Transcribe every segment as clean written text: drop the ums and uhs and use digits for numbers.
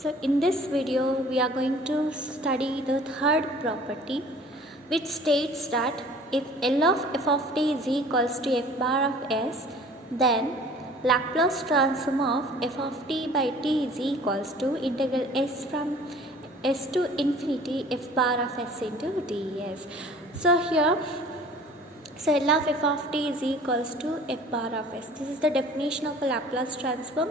So in this video we are going to study the third property, which states that if L of f of t is equals to f bar of s, then Laplace transform of f of t by t is equals to integral s from s to infinity f bar of s into ds. So L of f of t is equals to f bar of s. This is the definition of a Laplace transform,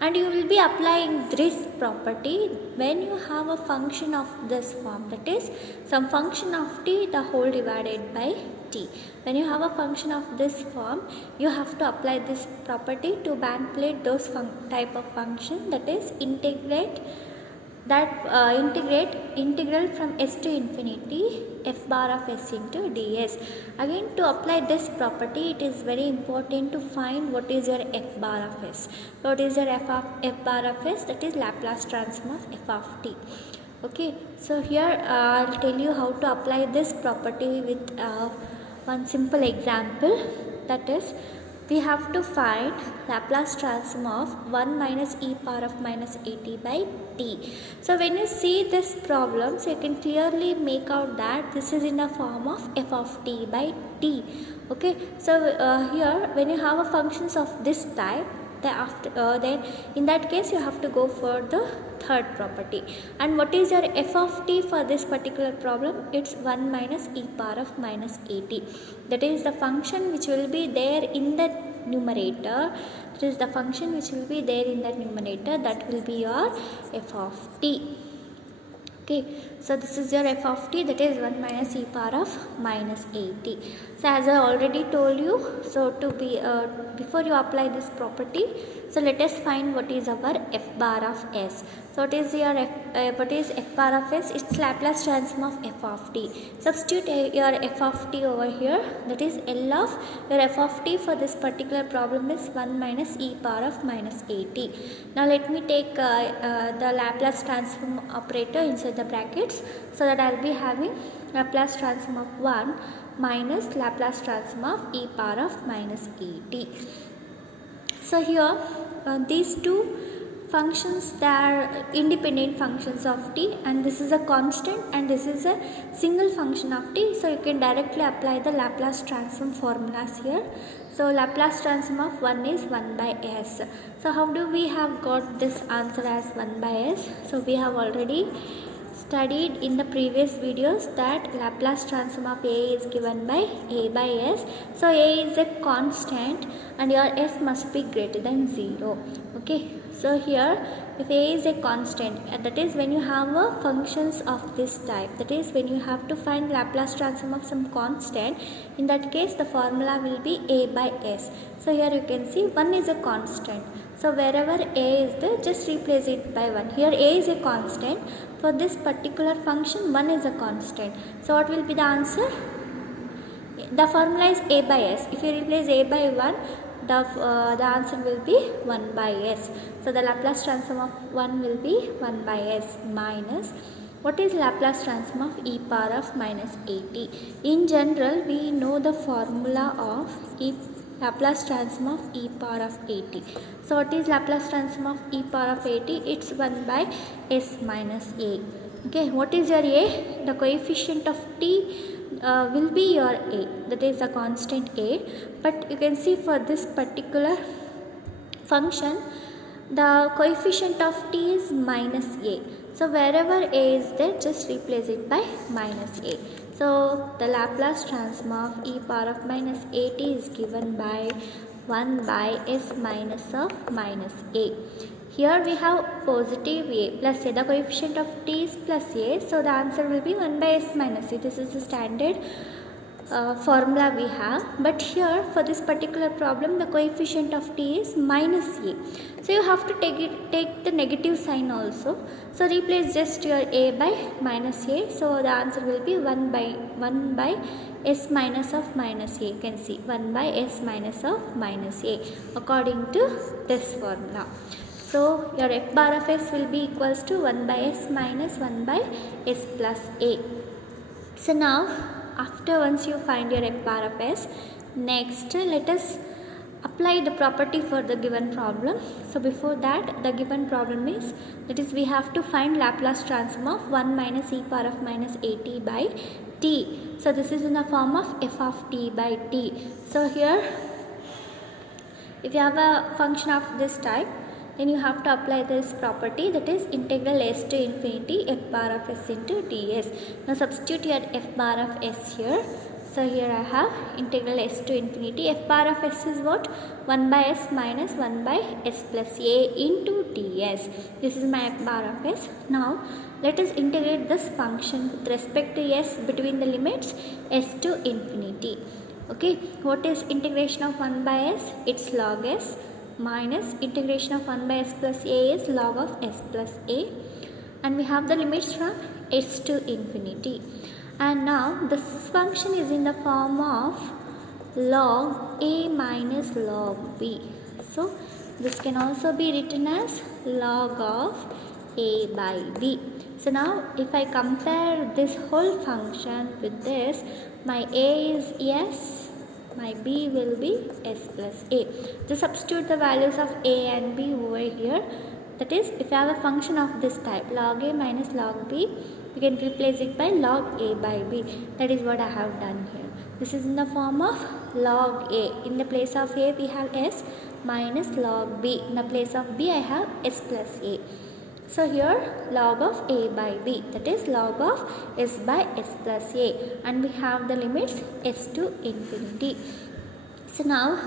and you will be applying this property when you have a function of this form, that is some function of t the whole divided by t. When you have a function of this form, you have to apply this property to manipulate those type of function, that is integrate integral from s to infinity f bar of s into ds. Again, to apply this property, it is very important to find what is your f bar of s. What is your f bar of s? That is Laplace transform of f of t. Okay, so here I'll tell you how to apply this property with one simple example, that is we have to find Laplace transform of 1 minus e power of minus at by t. So when you see this problem, so you can clearly make out that this is in the form of f of t by t. Okay, so here when you have a functions of this type, then in that case you have to go for the third property. And what is your f of t for this particular problem? It's 1 minus e power of minus at. That is the function which will be there in the numerator. That is the function which will be there in the numerator. That will be your f of t. Okay, so this is your f of t, that is 1 minus e power of minus at. So as I already told you, so to be before you apply this property, so let us find what is our f bar of s. So what is your what is f bar of s? It's Laplace transform of f of t. Substitute your f of t over here, that is L of your f of t for this particular problem is 1 minus e power of minus at. Now let me take the Laplace transform operator inside the brackets, so that I will be having Laplace transform of 1 minus Laplace transform of e power of minus at. So here these two functions, they are independent functions of t, and this is a constant and this is a single function of t. So you can directly apply the Laplace transform formulas here. So Laplace transform of 1 is 1 by s. So how do we have got this answer as 1 by s? So we have already studied in the previous videos that Laplace transform of a is given by a by s. So a is a constant and your s must be greater than 0. Okay, so here if a is a constant, that is when you have functions of this type, that is when you have to find Laplace transform of some constant, in that case the formula will be a by s. So here you can see 1 is a constant, so wherever a is there, just replace it by 1. Here a is a constant, for this particular function 1 is a constant. So what will be the answer? The formula is a by s. If you replace a by 1, the answer will be 1 by s. So the Laplace transform of 1 will be 1 by s minus, what is Laplace transform of e power of minus at? In general, we know the formula of Laplace transform of e power of at. So what is Laplace transform of e power of at? It's 1 by s minus a. Okay, what is your a? The coefficient of t will be your a, that is a constant a. But you can see for this particular function, the coefficient of t is minus a. So wherever a is there, just replace it by minus a. So the Laplace transform of e power of minus at is given by 1 by s minus of minus a. Here we have positive a plus a. The coefficient of t is plus a, so the answer will be 1 by s minus a. This is the standard formula we have. But here for this particular problem, the coefficient of t is minus a. So you have to take the negative sign also. So replace just your a by minus a. So the answer will be 1 by s minus of minus a. You can see 1 by s minus of minus a according to this formula. So your f bar of s will be equals to 1 by s minus 1 by s plus a. So now after once you find your f bar of s, next let us apply the property for the given problem. So before that, the given problem is, that is, we have to find Laplace transform of 1 minus e power of minus at by t. So this is in the form of f of t by t. So here, if you have a function of this type, then you have to apply this property, that is integral s to infinity f bar of s into ds. Now substitute your f bar of s here. So here I have integral s to infinity. F bar of s is what? 1 by s minus 1 by s plus a into ds. This is my f bar of s. Now let us integrate this function with respect to s between the limits s to infinity. Okay, what is integration of 1 by s? It's log s, minus integration of 1 by s plus a is log of s plus a, and we have the limits from s to infinity. And now this function is in the form of log a minus log b. So this can also be written as log of a by b. So now if I compare this whole function with this, my a is s, my b will be s plus a. To substitute the values of a and b over here, that is, if I have a function of this type, log a minus log b, we can replace it by log a by b. That is what I have done here. This is in the form of log a. In the place of a we have s minus log b. In the place of b I have s plus a. So here log of a by b, that is log of s by s plus a, and we have the limits s to infinity. So now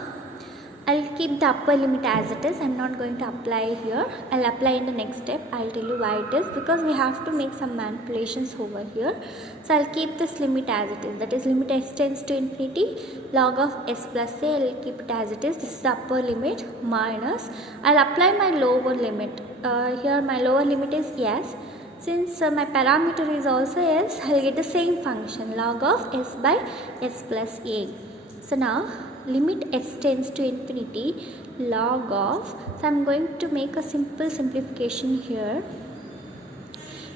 I'll keep the upper limit as it is. I'm not going to apply here. I'll apply in the next step. I'll tell you why it is, because we have to make some manipulations over here. So I'll keep this limit as it is. That is limit s tends to infinity, log of s plus a. I'll keep it as it is. This is the upper limit minus. I'll apply my lower limit. Here my lower limit is s. Since my parameter is also s, I'll get the same function, log of s by s plus a. So now limit s tends to infinity, log of, so I am going to make a simple simplification here.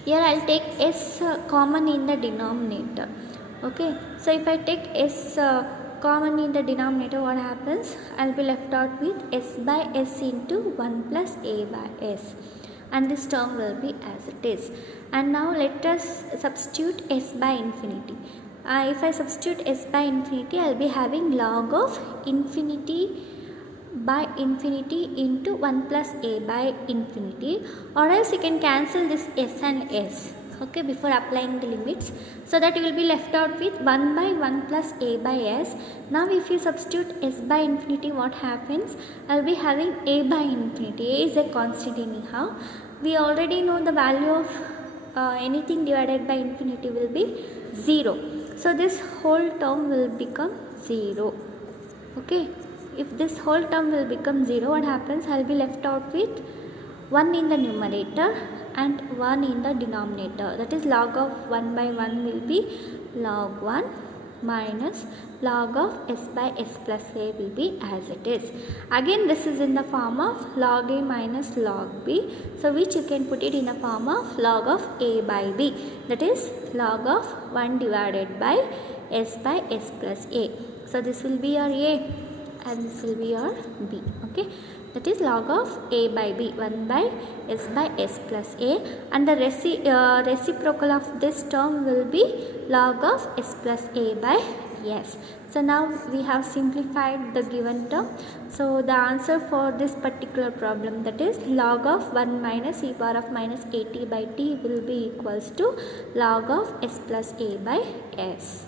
Here I will take s common in the denominator. Okay, so if I take s common in the denominator, what happens? I will be left out with s by s into 1 plus a by s, and this term will be as it is. And now let us substitute s by infinity. If I substitute s by infinity, I will be having log of infinity by infinity into 1 plus a by infinity, or else you can cancel this s and s, okay, before applying the limits, so that you will be left out with 1 by 1 plus a by s. Now if you substitute s by infinity, what happens? I will be having a by infinity. A is a constant anyhow. We already know the value of anything divided by infinity will be 0. So this whole term will become 0. Okay, if this whole term will become 0, what happens? I will be left out with 1 in the numerator and 1 in the denominator. That is log of 1 by 1 will be log 1 minus log of s by s plus a will be as it is. Again this is in the form of log a minus log b, so which you can put it in the form of log of a by b, that is log of 1 divided by s by s plus a. So this will be your a and this will be your b. Okay, that is log of a by b, 1 by s plus a, and the reciprocal of this term will be log of s plus a by s. So now we have simplified the given term. So the answer for this particular problem, that is log of 1 minus e power of minus at by t, will be equals to log of s plus a by s.